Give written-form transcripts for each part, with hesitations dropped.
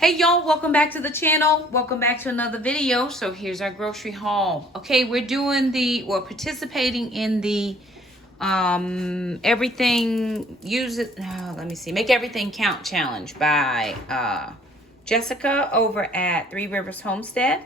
Hey y'all, welcome back to the channel. Welcome back to another video. So here's our grocery haul. Okay, we're participating in the make everything count challenge by Jessica over at Three Rivers Homestead.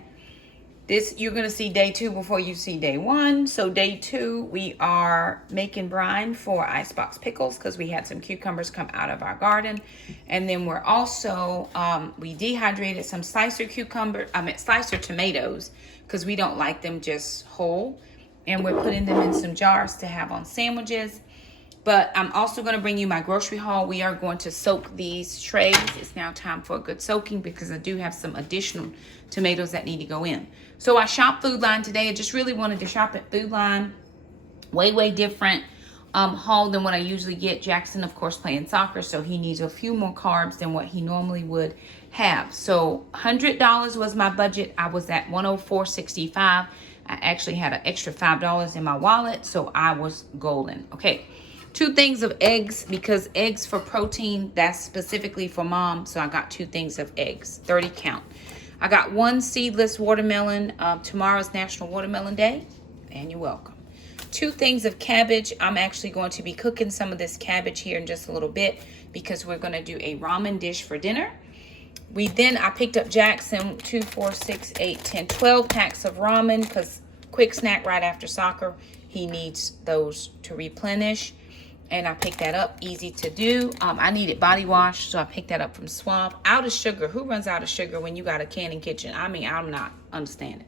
This, you're going to see day 2 before you see day 1. So day 2, we are making brine for icebox pickles because we had some cucumbers come out of our garden. And then we're also, we dehydrated some slicer tomatoes because we don't like them just whole. And we're putting them in some jars to have on sandwiches. But I'm also going to bring you my grocery haul. We are going to soak these trays. It's now time for a good soaking because I do have some additional tomatoes that need to go in. So I shopped Food Line today. I just really wanted to shop at Food Line. Way different haul than what I usually get. Jackson, of course, playing soccer, so he needs a few more carbs than what he normally would have. So $100 was my budget. I was at $104.65. I actually had an extra $5 in my wallet, so I was golden. Okay. 2 things of eggs, because eggs for protein, that's specifically for mom. So I got 2 things of eggs, 30 count. I got 1 seedless watermelon. Tomorrow's National Watermelon Day, and you're welcome. 2 things of cabbage. I'm actually going to be cooking some of this cabbage here in just a little bit because we're going to do a ramen dish for dinner. I picked up Jackson 2, 4, 6, 8, 10, 12 packs of ramen because quick snack right after soccer. He needs those to replenish. And I picked that up, easy to do. I needed body wash, so I picked that up from Suave. Out of sugar. Who runs out of sugar when you got a canning kitchen? I mean, I'm not understanding.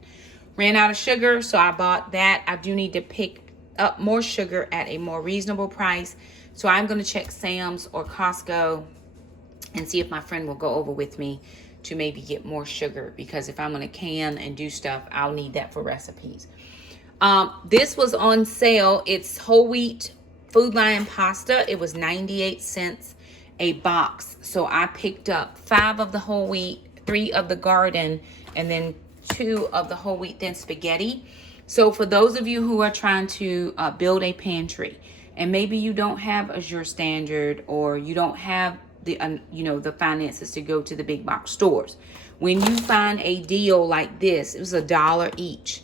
Ran out of sugar, so I bought that. I do need to pick up more sugar at a more reasonable price. So I'm going to check Sam's or Costco and see if my friend will go over with me to maybe get more sugar. Because if I'm going to can and do stuff, I'll need that for recipes. This was on sale. It's whole wheat Food Line pasta. It was 98 cents a box. So I picked up 5 of the whole wheat, 3 of the garden, and then 2 of the whole wheat thin spaghetti. So for those of you who are trying to build a pantry, and maybe you don't have Azure Standard, or you don't have the the finances to go to the big box stores, when you find a deal like this, it was $1 each.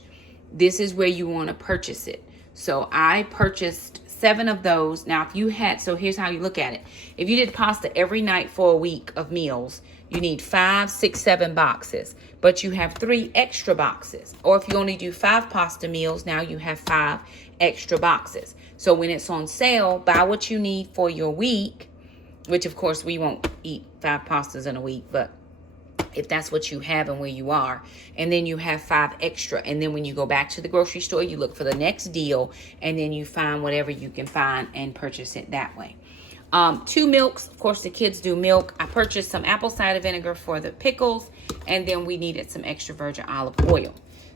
This is where you want to purchase it. So I purchased 7 of those. Now, if you had, so here's how you look at it. If you did pasta every night for a week of meals, you need 5, 6, 7 boxes, but you have 3 extra boxes. Or if you only do 5 pasta meals, now you have 5 extra boxes. So when it's on sale, buy what you need for your week, which of course we won't eat 5 pastas in a week, but if that's what you have and where you are, and then you have 5 extra, and then when you go back to the grocery store, you look for the next deal, and then you find whatever you can find and purchase it that way. 2 milks. Of course, the kids do milk. I purchased some apple cider vinegar for the pickles, and then we needed some extra virgin olive oil.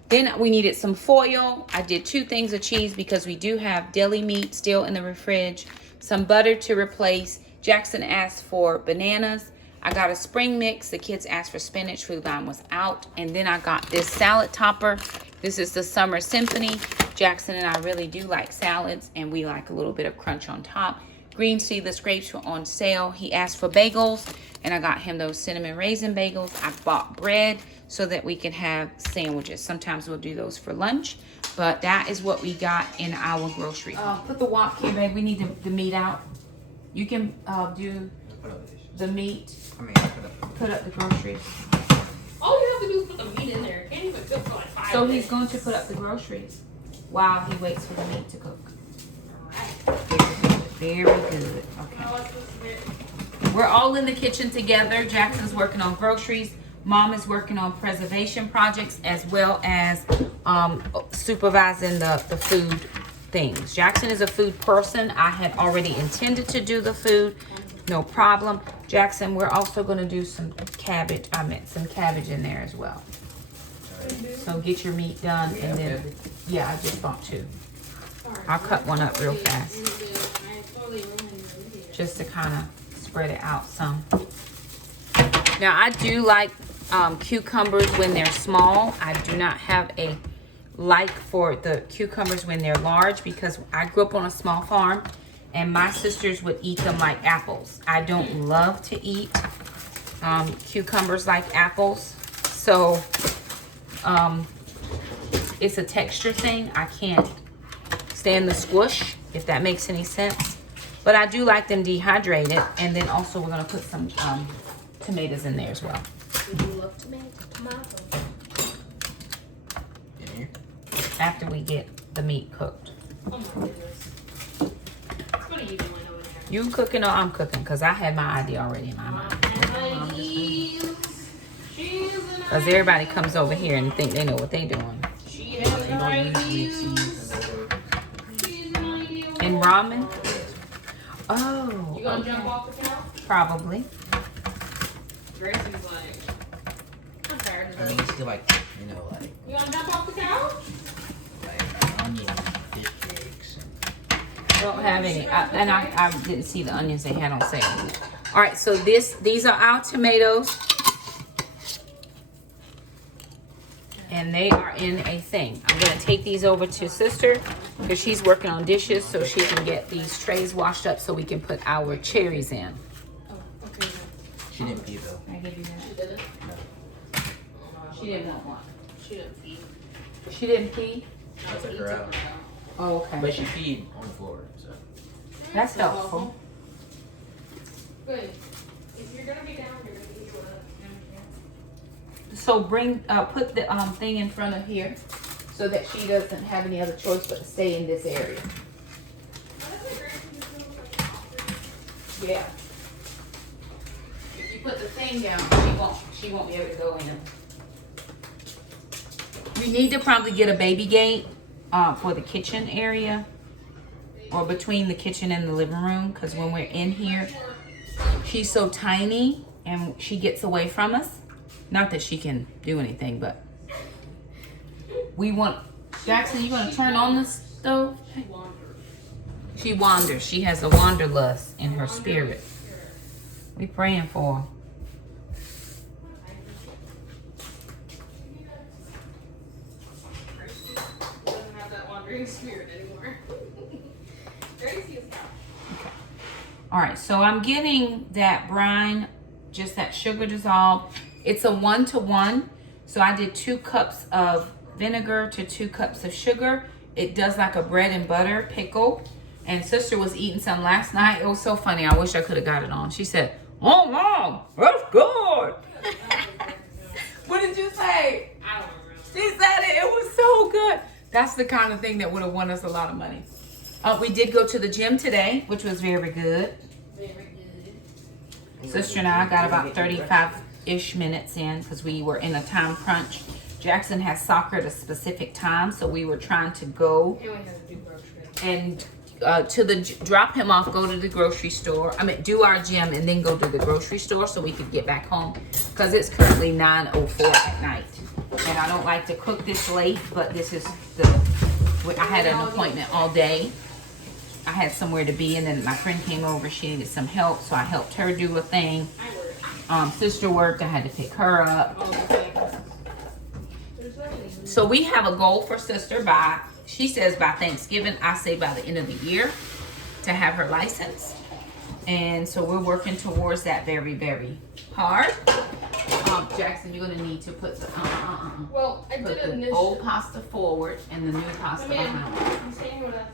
Then we needed some foil. I did 2 things of cheese because we do have deli meat still in the fridge. Some butter to replace. Jackson asked for bananas. I got a spring mix. The kids asked for spinach. Food Line was out. And then I got this salad topper. This is the Summer Symphony. Jackson and I really do like salads, and we like a little bit of crunch on top. Green seedless grapes were on sale. He asked for bagels, and I got him those cinnamon raisin bagels. I bought bread so that we can have sandwiches. Sometimes we'll do those for lunch, but that is what we got in our grocery haul. Put the wok here, babe. We need the meat out. You can do the meat. Put up the groceries. All you have to do is put the meat in there. Can't even cook for like 5 minutes. So he's going to put up the groceries while he waits for the meat to cook. Very good. Okay. We're all in the kitchen together. Jackson's working on groceries. Mom is working on preservation projects, as well as supervising the food things. Jackson is a food person. I had already intended to do the food. No problem. Jackson, we're also going to do some cabbage. I meant some cabbage in there as well. So get your meat done, and then, yeah, I just bought 2. I'll cut one up real fast, just to kind of spread it out some. Now, I do like cucumbers when they're small. I do not have a like for the cucumbers when they're large, because I grew up on a small farm, and my sisters would eat them like apples. I don't love to eat cucumbers like apples. So it's a texture thing. I can't stand the squish, if that makes any sense. But I do like them dehydrated. And then also we're gonna put some tomatoes in there as well. Do you love tomato? In here? After we get the meat cooked. Oh my goodness. What are you doing over there? You cooking or I'm cooking? Because I had my idea already in my mind. Because everybody comes over here and think they know what they doing. She has an idea. And ramen? Oh. You gonna okay. jump off the couch? Probably. Gracie's like, I'm tired of I mean, this. it's still like, you know, like You gonna jump off the couch? onion, fish cakes. Don't have any. I didn't see the onions they had on sale. All right, so these are our tomatoes. And they are in a thing. I'm gonna take these over to sister because she's working on dishes so she can get these trays washed up so we can put our cherries in. Oh, okay. She didn't pee though. I give you that. She didn't? No. She didn't want one. She didn't pee. She didn't pee? I took her out. Oh, okay. But she peed on the floor, so. That's helpful. Good. If you're gonna be down, you're gonna be here with us. So put the thing in front of here so that she doesn't have any other choice but to stay in this area. Yeah. If you put the thing down, she won't be able to go in. We need to probably get a baby gate for the kitchen area or between the kitchen and the living room, because when we're in here, she's so tiny and she gets away from us. Not that she can do anything, but we want... Jackson, you gonna turn on the stove? She wanders. She has a wanderlust in her spirit. We praying for her. Doesn't have that wandering spirit anymore. Gracie is out. All right, so I'm getting that brine, just that sugar dissolved. It's a 1-to-1. So I did 2 cups of vinegar to 2 cups of sugar. It does like a bread and butter pickle. And sister was eating some last night. It was so funny. I wish I could have got it on. She said, "Oh, Mom, that's good." What did you say? I don't remember. She said it. It was so good. That's the kind of thing that would have won us a lot of money. We did go to the gym today, which was very good. Very good. Sister and I got about 35-ish minutes in because we were in a time crunch. Jackson has soccer at a specific time, so we were trying to go And we had to do grocery. and drop him off, go to the grocery store. I mean, do our gym and then go to the grocery store so we could get back home because it's currently 9:04 at night. And I don't like to cook this late, but this is I had an appointment all day. I had somewhere to be, and then my friend came over. She needed some help, so I helped her do a thing. Sister worked. I had to pick her up. So we have a goal for sister by, she says by Thanksgiving. I say by the end of the year to have her license. And so we're working towards that very, very hard. Jackson, you're going to need to put the, Well, I put did the initially. old pasta forward and the new pasta behind. I'm staying with us.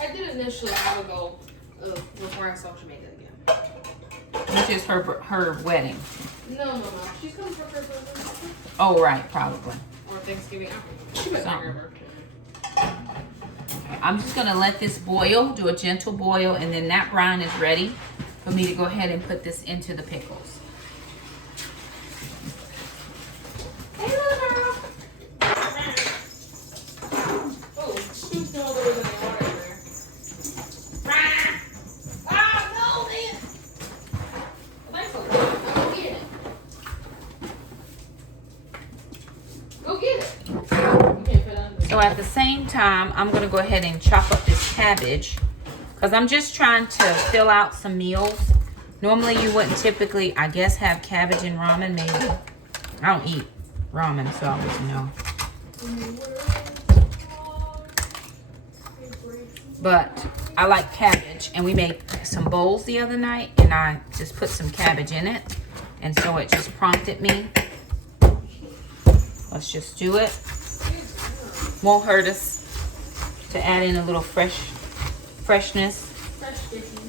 I did initially have a goal of before I saw Shakema again. Which is her wedding. No. She's coming for her birthday Oh, right, probably. or Thanksgiving. She was Something. her birthday. I'm just gonna let this boil, do a gentle boil, and then that brine is ready for me to go ahead and put this into the pickles. Hey, little girl. Oh, shoot, no, there was any water in there. Ah, no, man. Well, that's okay. Go get it. Go get it. You can't fit under. So at the same time, I'm gonna go ahead and chop up this cabbage because I'm just trying to fill out some meals. Normally you wouldn't typically, I guess, have cabbage and ramen. Maybe I don't eat ramen, so I wouldn't know. But I like cabbage, and we made some bowls the other night, and I just put some cabbage in it. And so it just prompted me. Let's just do it. Won't hurt us to add in a little freshness. Fresh chicken.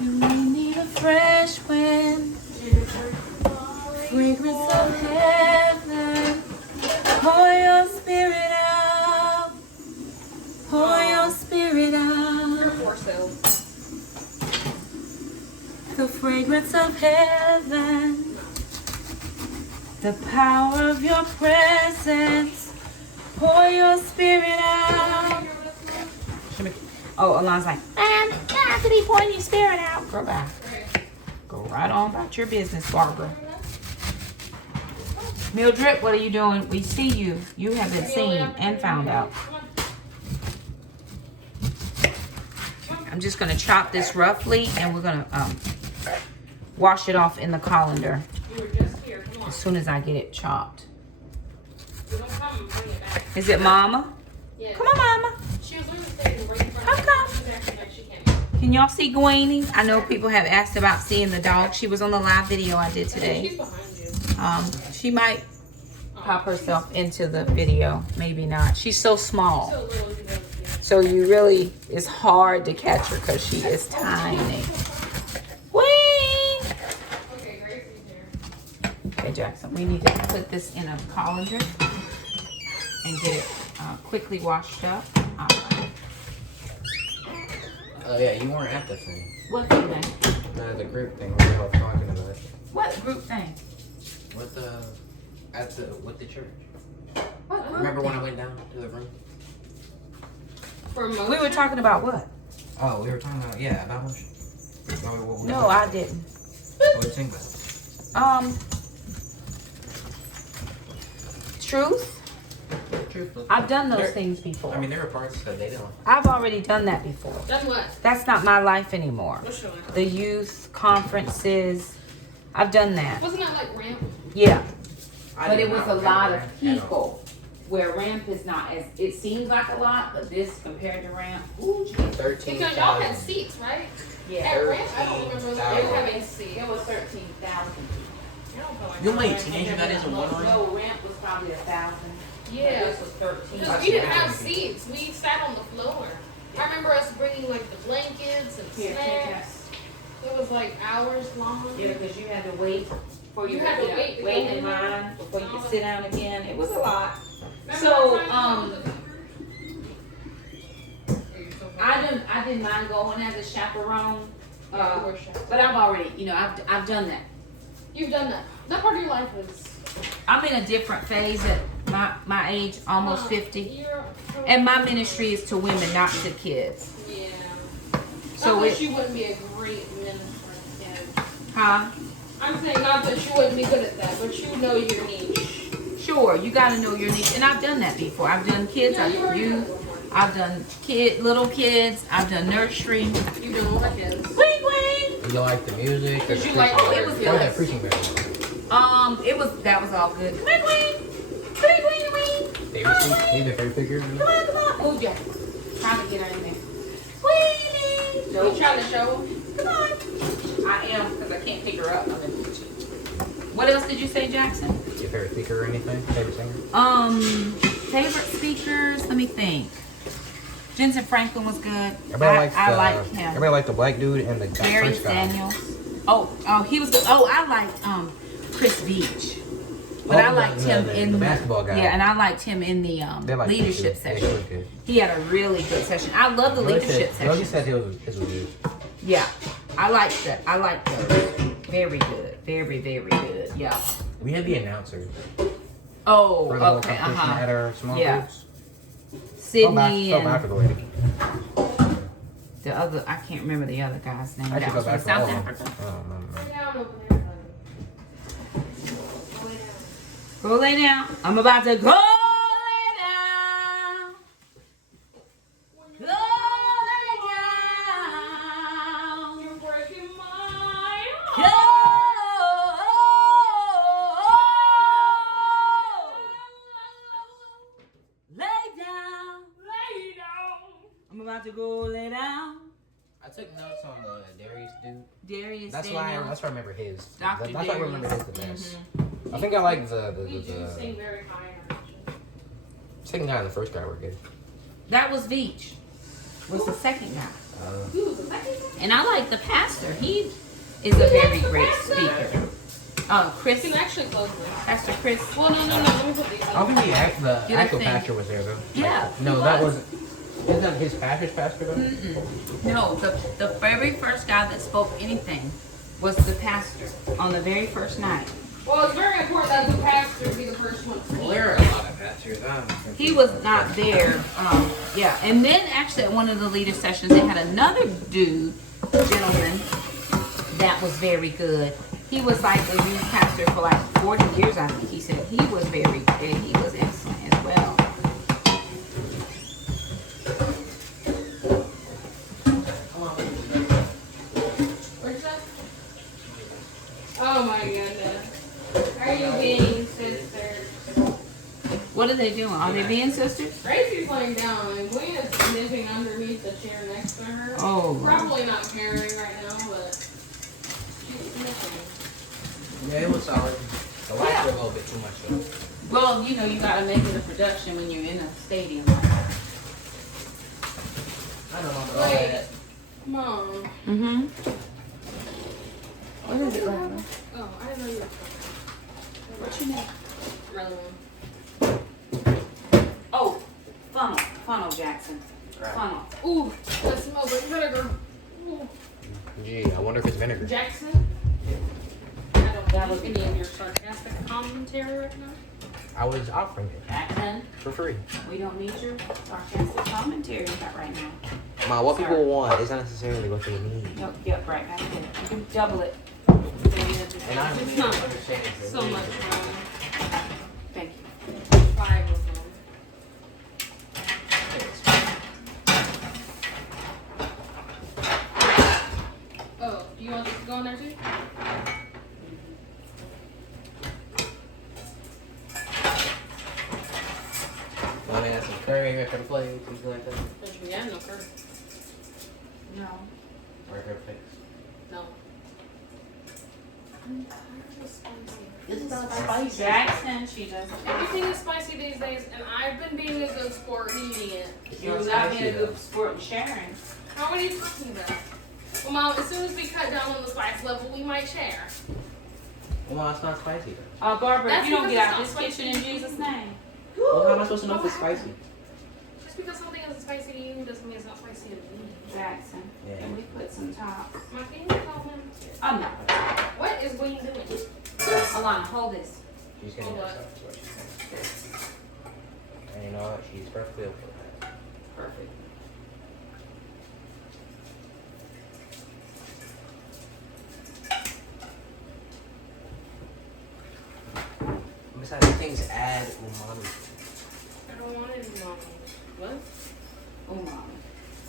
We need a fresh wind, fragrance of heaven. Pour your spirit out. Pour your spirit out. For sale. The fragrance of heaven. The power of your presence. Pour your spirit out. Oh, Alana's like, man, you have to be pouring your spirit out. Girl, bye. Go right on about your business, Barbara. Mildred, what are you doing? We see you. You have been seen and found out. I'm just going to chop this roughly, and we're going to wash it off in the colander You were just here. Come on. as soon as I get it chopped. You don't come and bring it back. Is it Mama? Yeah. Come on, Mama. She was literally standing right in front of me. How come? She's acting like she can't. Can y'all see Gweenie? I know people have asked about seeing the dog. She was on the live video I did She's today. behind you. She might pop herself into the video. Maybe not. She's so small. So little, you know. So you really, it's hard to catch her because she is tiny. Whee! Okay, Gracie's here. Okay, Jackson, we need to put this in a colander and get it quickly washed up. Oh yeah, you weren't at the thing. What thing? The group thing we were all talking about. What group thing? With the church. What group Remember when thing? I went down to the room? For motion? We were talking about what? Oh, we were talking about about motion. No, I didn't. What did you think about? Truth? Truthfully. I've done those There- things before. I mean, there were parts that they didn't. I've already done that before. That's what? That's not my life anymore. What's your life? The youth conferences, I've done that. Wasn't that like ramp? Yeah, I but did it was not a lot of remember at all. people. Where ramp is not as, it seems like a lot, but this compared to ramp, ooh, geez. 13,000. Because y'all had seats, right? Yeah, At ramp, I don't remember it having seats. was 13,000. You know how many teenagers that is in one room? No, ramp was probably 1,000. Yeah. This was 13. Because we didn't have seats. We sat on the floor. I remember us bringing like the blankets and Here, take that. snacks. It was like hours long. Yeah, because you had to wait for You your, had to wait to wait go in in. line before you could sit down again. It was a lot. Remember So, that time I didn't mind going as a chaperone, Yeah, you were chaperone. but I've already, I've done that. You've done that. That part of your life is I'm in a different phase at my age, almost 50, You're, and my ministry is to women, not to kids. yeah. So Not that it, you wouldn't be a great minister. Yeah. huh? I'm saying not that you wouldn't be good at that, but you know your niche. Sure, you got to know your niche, and I've done that before. I've done kids, Yeah, I've you done already youth, done that I've done little kids, I've done nursery. You do all the kids. Wing wing. You like the music? Because or you the like- preaching? oh, it was Or good. that preaching band? That was all good. Wing wing. Wing wing wing. Favorite figure? Come on. Oh, yeah. Trying to get her in there. Squealing. You trying to show them? Come on. I am, because I can't pick her up. I'm in the kitchen. What else did you say, Jackson? Your favorite speaker or anything? Favorite singer? Favorite speakers? Let me think. Jensen Franklin was good. Everybody I like him. Everybody liked the black dude and the Barry French guy. Daniels. Oh, he was good. Oh, I liked Chris Beach. But I liked him in the basketball guy. Yeah, and I liked him in the They liked him leadership too. Yeah, he session. was good. He had a really good session. I love the leadership Yogi session. said his was good. Yeah, I liked that. I liked those. Very good. Very, very good. Yeah. We had the announcers Oh, for the whole okay. competition at our small Yeah. groups. Sydney Felt bad for and the lady. the other. I can't remember the other guy's name. I That should go was from back for all South of them. Africa. Oh, Lay down over there, honey. Lay down. Go lay down. I'm about to go lay down. Go lay down. You're breaking my Go. heart. Lay down. I took notes on Darius dude. Darius. That's why I remember his. Dr. That's why I remember his the Darius. best. I think I like We do sing very high in our mission. second guy and the first guy were good. That was Veach. Was the second guy. Who was the second guy? And I like the pastor. He is a very great speaker. Chris. You can actually close this. Pastor Chris. Well, no. Let me put these I don't on. think the Get a actual thing. pastor was there though. Yeah, No, he that was. wasn't. Isn't that his pastor's pastor though? No, the very first guy that spoke anything was the pastor on the very first night. Well, it's very important that the pastor be the first one to speak. Well, there are a lot of pastors. He was not there. Yeah, and then actually at one of the leader sessions, they had another gentleman, that was very good. He was like a youth pastor for like 40 years, I think he said. He was very good. He was excellent as well. Where's that? Oh my goodness. Are you being sisters? What are they doing? Are they being sisters? Gracie's laying down and Gwen is nipping underneath the chair next to her. Oh. Probably not caring right now, but she's nipping. Yeah, it was solid. The lights were a little bit too much though. Well, you know, you gotta make it a production when you're in a stadium like that. I don't know. Wait, Mom. Mm-hmm. What is it, Lava? Oh, I didn't know you were What's your name? relevant. Oh, funnel, Jackson. Right. Funnel. Ooh, that smells like vinegar. Ooh. Gee, I wonder if it's vinegar. Jackson? I don't That know would be any of your sarcastic commentary right now. I was offering it Jackson, for free. we don't need your sarcastic commentary right now. Ma, what Sorry. people want is not necessarily what they need. Yep, right back there. You can double it. And I It's not understand it's so much fun. Thank you. 5 of them. Oh, do you want this to go in there too? Want to add some curry after the plate, something like that? There should be no curry. No. Or her picks. No. This is spicy. Jackson, she doesn't. Everything is spicy these days, and I've been being a good sport eating it. You're not being a good sport and sharing. How are you talking about? Well, Mom, as soon as we cut down on the spice level, we might share. Well, it's not spicy though. Barbara, That's if you don't because get out it's this not kitchen in spicy. Jesus' name. Well, how am I supposed to know if it's spicy? Just because something isn't spicy to you doesn't mean it's not spicy to me. Jackson, Yeah. can we put some tops? My family called him. Oh, no. What is Gwen doing? Alana, hold this. She's getting Hold herself, is what she's saying. And you know what? She's perfectly okay with that. Perfect. Besides, things add umami. I don't want it umami. What? Umami.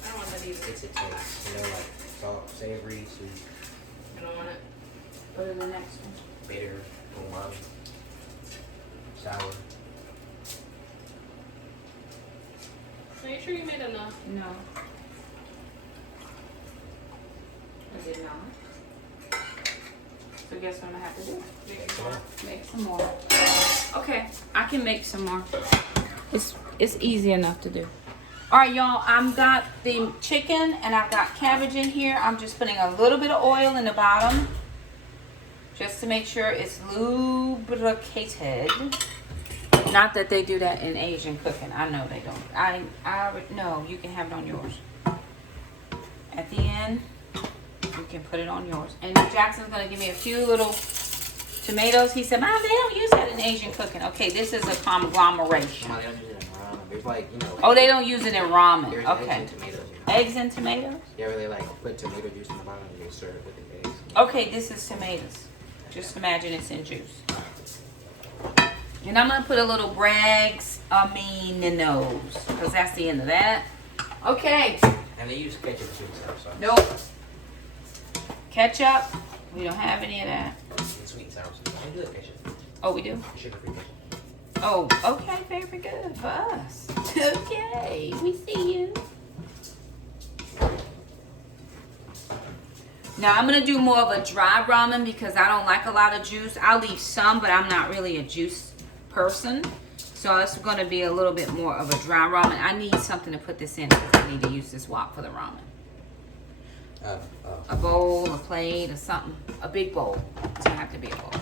I don't want that either. It's a taste, you know, like salt, savory, sweet, I don't want it. Go to the next one. bitter, umami, sour. Are you sure you made enough? No. Is it not? So guess what I'm gonna have to do? Make more. Make some more. Okay, I can make some more. It's easy enough to do. All right, y'all. I've got the chicken and I've got cabbage in here. I'm just putting a little bit of oil in the bottom, just to make sure it's lubricated. Not that they do that in Asian cooking. I know they don't. I no. You can have it on yours. At the end, you can put it on yours. And Jackson's gonna give me a few little tomatoes. He said, "Mom, they don't use that in Asian cooking." Okay, this is a conglomeration. Come on, they don't use it in ramen. There's like, you know. Oh, they don't use it in ramen. There's Okay. eggs and tomatoes. You know? Eggs and tomatoes? Yeah, where they like put tomato juice in the bottom and they serve it with the eggs. Okay, this is tomatoes. Just imagine it's in juice. And I'm going to put a little Bragg's aminos, because that's the end of that. Okay. And they use ketchup too, so. Nope. Ketchup. We don't have any of that. And sweet and sour sauce. I do like ketchup. Oh, we do? Sugar-free ketchup. Oh, okay. Very good for us. Okay. We see you. Now I'm gonna do more of a dry ramen because I don't like a lot of juice. I'll leave some, but I'm not really a juice person. So it's gonna be a little bit more of a dry ramen. I need something to put this in because I need to use this wok for the ramen. A bowl, a plate, or something. A big bowl. It's gonna have to be a bowl.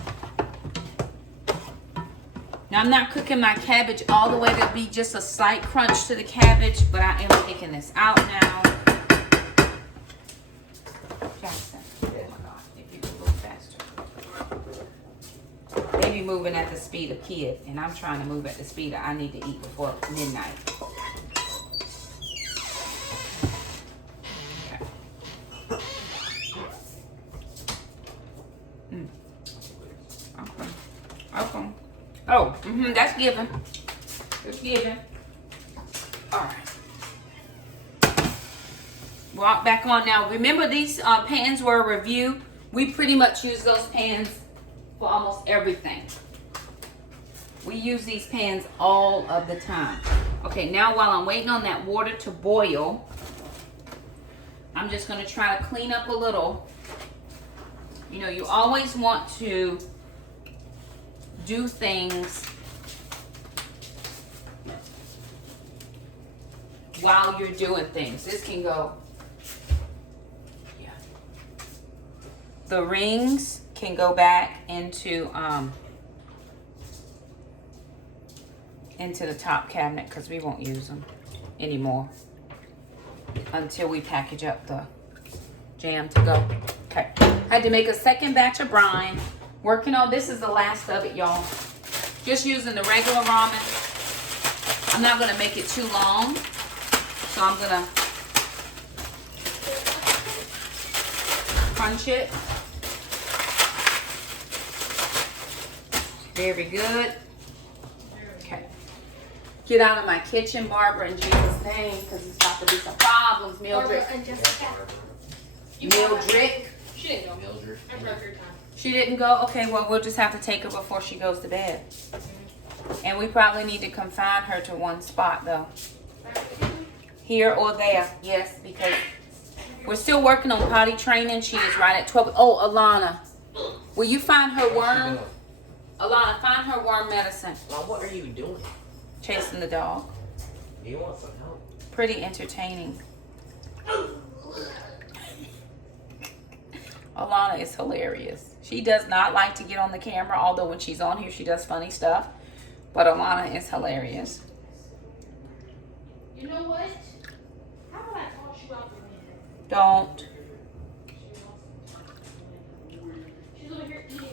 Now I'm not cooking my cabbage all the way. There'll be just a slight crunch to the cabbage, but I am taking this out now. Jackson, oh my God, if you could move faster. They be moving at the speed of kid, and I'm trying to move at the speed of I need to eat before midnight. Okay. Oh, that's given. It's given. All right. Walk back on now. Remember these pans were a review. We pretty much use those pans for almost everything. We use these pans all of the time. Okay, now while I'm waiting on that water to boil, I'm just going to try to clean up a little. You know, you always want to do things while you're doing things. This can go, yeah. The rings can go back into the top cabinet because we won't use them anymore until we package up the jam to go. Okay, I had to make a second batch of brine. Working on, this is the last of it, y'all. Just using the regular ramen. I'm not gonna make it too long, so I'm gonna crunch it. Very good. Okay. Get out of my kitchen, Barbara, in Jesus' name, because it's about to be some problems, Mildred. Barbara and Jessica. Mildred. She didn't go. Mildred. I broke her time. She didn't go? Okay, well, we'll just have to take her before she goes to bed. And we probably need to confine her to one spot, though. Here or there, yes, because we're still working on potty training. She is right at 12. Oh, Alana, will you find her worm? Alana, find her worm medicine. Well, what are you doing? Chasing the dog. Do you want some help? Pretty entertaining. Alana is hilarious. She does not like to get on the camera, although when she's on here, she does funny stuff. But Alana is hilarious. You know what? How about I toss you out the window? Don't. She's over here eating.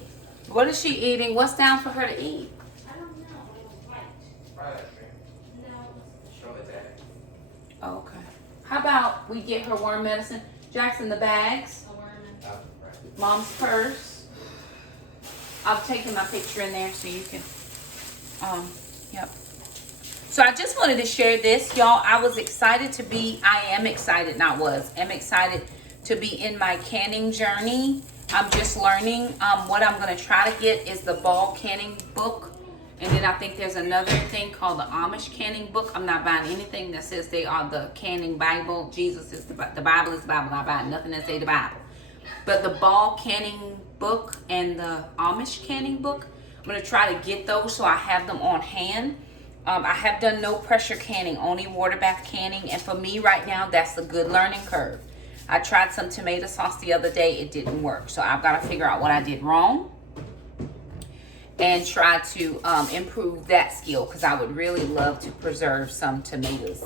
What is she eating? What's down for her to eat? I don't know. I don't like. Try that shrimp. No. Show it that. Okay. How about we get her worm medicine? Jackson, the bags. Mom's purse. I've taken my picture in there so you can, yep. So I just wanted to share this, y'all. I am excited to be in my canning journey. I'm just learning. What I'm going to try to get is the ball canning book. And then I think there's another thing called the Amish canning book. I'm not buying anything that says they are the canning Bible. Jesus is the Bible is the Bible. I'm not buying nothing that say the Bible. But the ball canning book and the Amish canning book, I'm going to try to get those so I have them on hand. I have done no pressure canning, only water bath canning. And for me right now, that's a good learning curve. I tried some tomato sauce the other day. It didn't work. So I've got to figure out what I did wrong and try to improve that skill because I would really love to preserve some tomatoes.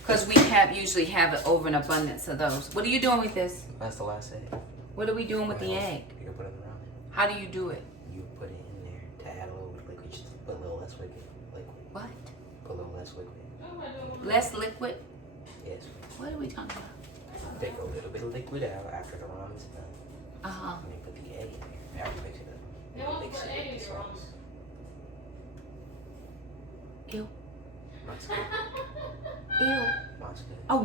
Because we usually have it over an abundance of those. What are you doing with this? That's the last egg. What are we doing with the egg? You can put it in the ramen. How do you do it? You put it in there to add a little liquid. Just put a little less liquid. What? Put a little less liquid. Less liquid? Yes. What are we talking about? Take a little bit of liquid out after the ramen's done. Uh-huh. And then put the egg in there. After you mix it up. They won't Mix put it egg with in the your sauce. Ew. Mine's good. Ew. Mine's good. Oh,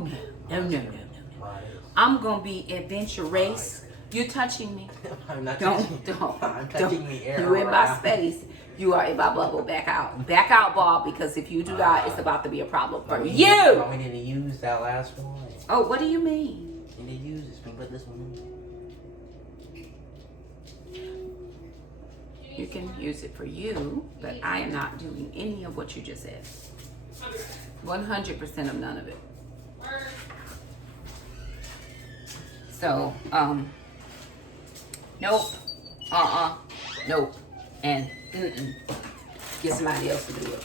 no. No. Mine is. I'm going to be adventurous. You're touching me. I'm not Don't. I'm touching the air. You in my around. space. You are in my bubble. Back out. Back out, Bob, because if you do that, it's about to be a problem for you. Want me to use that last one? Oh, what do you mean? And they use this one, put this one in. You can use it for you, but I am not doing any of what you just said. 100% of none of it. So, nope, nope, and get somebody else to do it.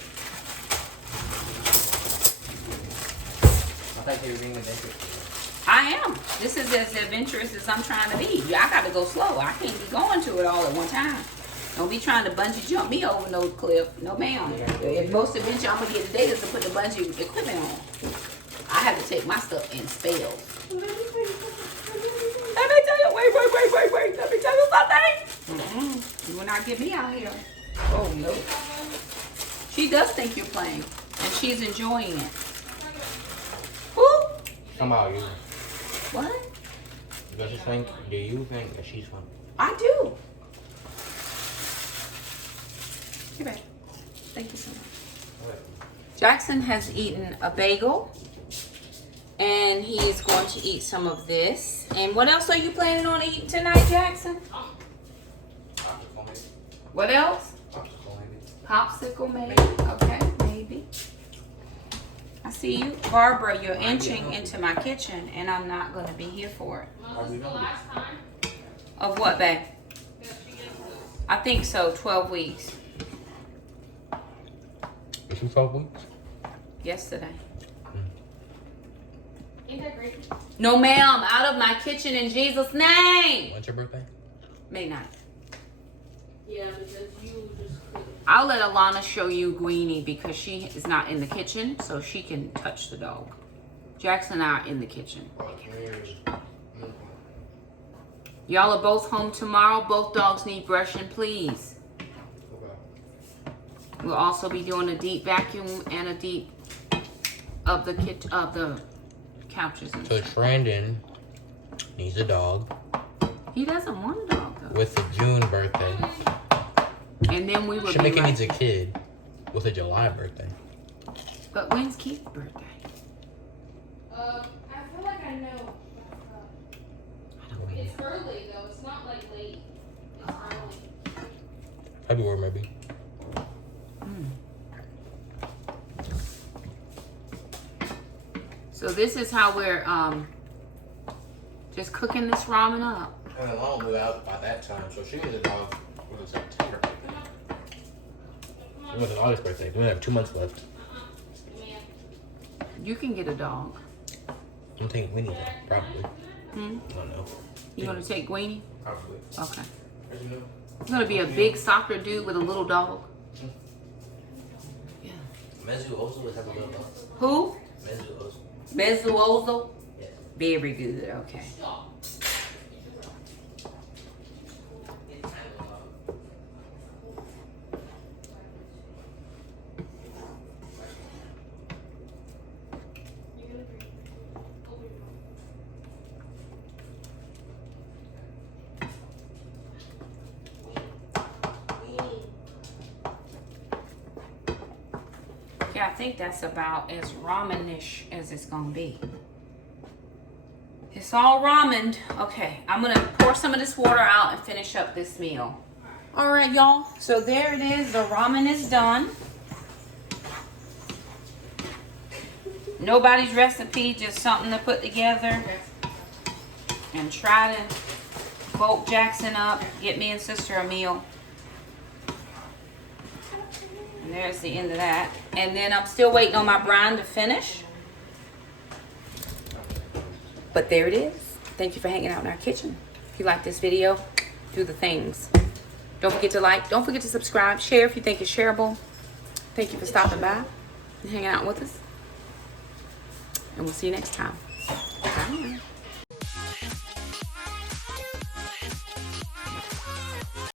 I thought you were being adventurous. I am. This is as adventurous as I'm trying to be. I got to go slow. I can't be going to it all at one time. Don't be trying to bungee jump me over no cliff. No, ma'am. The most adventure I'm going to get today is to put the bungee equipment on. I have to take my stuff in spells. Let me tell you. Wait. Let me tell you something. You will not get me out here. Oh, no. She does think you're playing, and she's enjoying it. Who? Somehow you. What? Do you think that she's fun? I do. Here, babe. Thank you so much. Jackson has eaten a bagel. And he is going to eat some of this. And what else are you planning on eating tonight, Jackson? What else? Popsicle maybe. Okay, maybe. I see you. Barbara, you're inching into my kitchen and I'm not going to be here for it. Was this the last time Of what, babe? that she gets this? I think so, 12 weeks. Is you 12 weeks? Yesterday. Ain't that great? No, ma'am. Out of my kitchen in Jesus' name. When's your birthday? May 9th. Yeah, because you just couldn't. I'll let Alana show you Greenie because she is not in the kitchen, so she can touch the dog. Jackson and I are in the kitchen. Y'all are both home tomorrow. Both dogs need brushing, please. We'll also be doing a deep vacuum and a deep of the couches. And So Trandon needs a dog he doesn't want a dog though. with a June birthday. And then we will be Shamika right. needs a kid with a July birthday. But when's Keith's birthday? I feel like I know. It's early though. It's not like late. It's early. February maybe. So this is how we're just cooking this ramen up. And then I'll move out by that time, so she needs a dog with a September birthday. With an August birthday. We only have 2 months left. You can get a dog. I think we need that, probably. I don't know. You gonna take Greenie? Probably. Okay. It's gonna be a big soccer dude with a little dog. Yeah. Mezu also would have a little dog. Who? Mezu also. Mezuozo? Yes. Very good. Okay. Yeah, I think that's about as ramen-ish as it's gonna be. It's all ramened. Okay, I'm gonna pour some of this water out and finish up this meal. All right, y'all. So there it is. The ramen is done. Nobody's recipe, just something to put together and try to bulk Jackson up, get me and sister a meal. And there's the end of that. And then I'm still waiting on my brine to finish. But there it is. Thank you for hanging out in our kitchen. If you like this video, do the things. Don't forget to like. Don't forget to subscribe. Share if you think it's shareable. Thank you for stopping by and hanging out with us. And we'll see you next time.